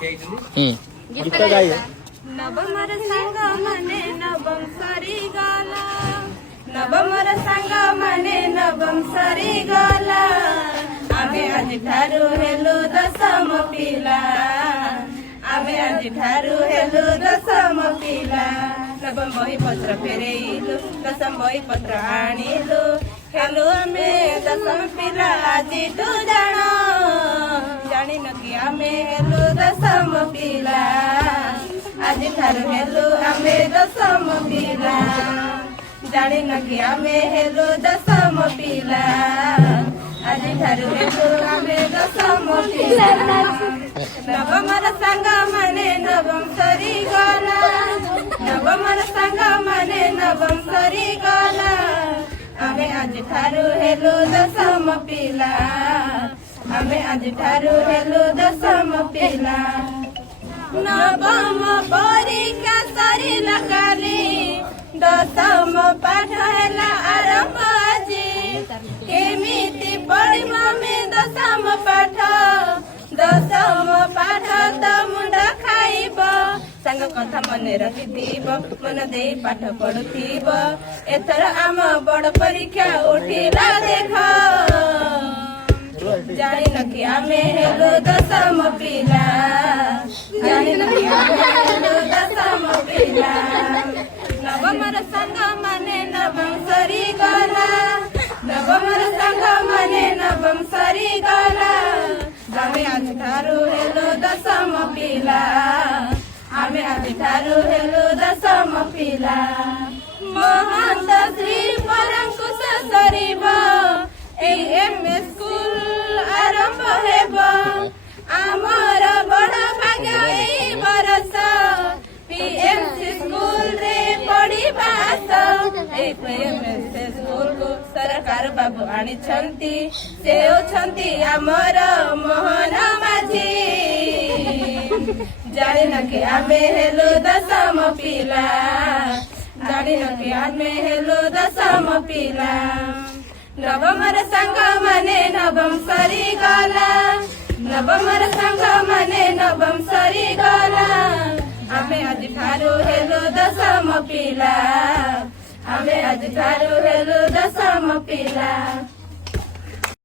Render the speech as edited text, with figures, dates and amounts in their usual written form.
ଗୀତ ଗାଇବେ। ନବମର ସାଙ୍ଗ ମାନେ ନବମ ସରିଗଲା, ନବମର ସାଙ୍ଗ ମାନେ ନବମ ସରିଗଲା, ଆମେ ଆଜିଠାରୁ ହେଲୁ ଦଶମ ପିଲା, ଆମେ ଆଜିଠାରୁ ହେଲୁ ଦଶମ ପିଲା। ନବମ ବହି ପତ୍ର ଫେରେଇଲୁ, ଦଶମ ବହି ପତ୍ର ଆଣିଲୁ, ହେଲୁ ଆମେ ଦଶମ ପିଲା ଆଜିଠୁ ଜାଣ, ଜାଣିନ କି ଆମେ ହେଲୁ ଦଶମ ପିଲା, ଆଜିଠାରୁ ହେଲୁ ଆମେ ଦଶମ ପିଲା, ଜାଣିନ କି ଆମେ ହେଲୁ ଦଶମ ପିଲା, ଆଜିଠାରୁ ହେଲୁ ଆମେ ଦଶମ ପିଲା। ନବମର ସାଙ୍ଗ ମାନେ ନବମ ସରିଗଲା, ନବମର ସାଙ୍ଗ ମାନେ ନବମ ସରିଗଲା, ଆମେ ଆଜିଠାରୁ ହେଲୁ ଦଶମ ପିଲା, ଆମେ ଆଜିଠାରୁ ହେଲୁ ଦଶମ ପିଲା। ନବମ ପରୀକ୍ଷା ସରିଲା କାଲି, ଦଶମ ପାଠ ହେଲା ଆରମ୍ଭ ଆଜି, କେମିତି ପଢିବ ଆମେ ଦଶମ ପାଠ, ଦଶମ ପାଠ ତ ମୁଣ୍ଡ ଖାଇବ, ସାଙ୍ଗ କଥା ମନେ ରଖିଥିବ, ମନ ଦେଇ ପାଠ ପଢୁଥିବ, ଏଥର ଆମ ବଡ ପରୀକ୍ଷା ଉଠିଲା ଦେଖ, ଜାଣିନ କି ଆମେ ହେଲୁ ଦଶମ ପିଲା, ଜାଣିନ କି ଆମେ ହେଲୁ ଦଶମ ପିଲା। ନବମର ସାଙ୍ଗ ମାନେ ନବମ ସରିଗଲା, ନବମର ସାଙ୍ଗ ମାନେ ନବମ ସରିଗଲା, ଆମେ ଆଜିଠାରୁ ହେଲୁ ଦଶମ ପିଲା, ଆମେ ଆଜିଠାରୁ ହେଲୁ ଦଶମ ପିଲା। ମହନ୍ତ ଶ୍ରୀ ପରଙ୍କୁଶ ସରିବ, ଏଇ ଏମ୍ଏ ସ୍କୁଲ ଆରମ୍ଭ ହେବ, ଆମର ବଡ ଭାଗ୍ୟ ଏଇ ବରଷ, ପିଏମ୍ସି ସ୍କୁଲରେ ପଢିବା ଆସ, ଏଇ ପିଏମ୍ସି ସ୍କୁଲକୁ ସରକାର ବାବୁ ଆଣିଛନ୍ତି, ସେ ହେଉଛନ୍ତି ଆମର ମୋହନ ମାଝୀ, ଜାଣିନ କି ଆମେ ହେଲୁ ଦଶମ ପିଲା, ଜାଣିନ କି ଆମେ ହେଲୁ ଦଶମ ପିଲା। ନବମର ସାଙ୍ଗ ମାନେ ନବମ ସରିଗଲା, ନବମର ସାଙ୍ଗ ମାନେ ନବମ ସରିଗଲା, ଆମେ ଆଜିଠାରୁ ହେଲୁ ଦଶମ ପିଲା, ଆମେ ଆଜିଠାରୁ ହେଲୁ ଦଶମ ପିଲା।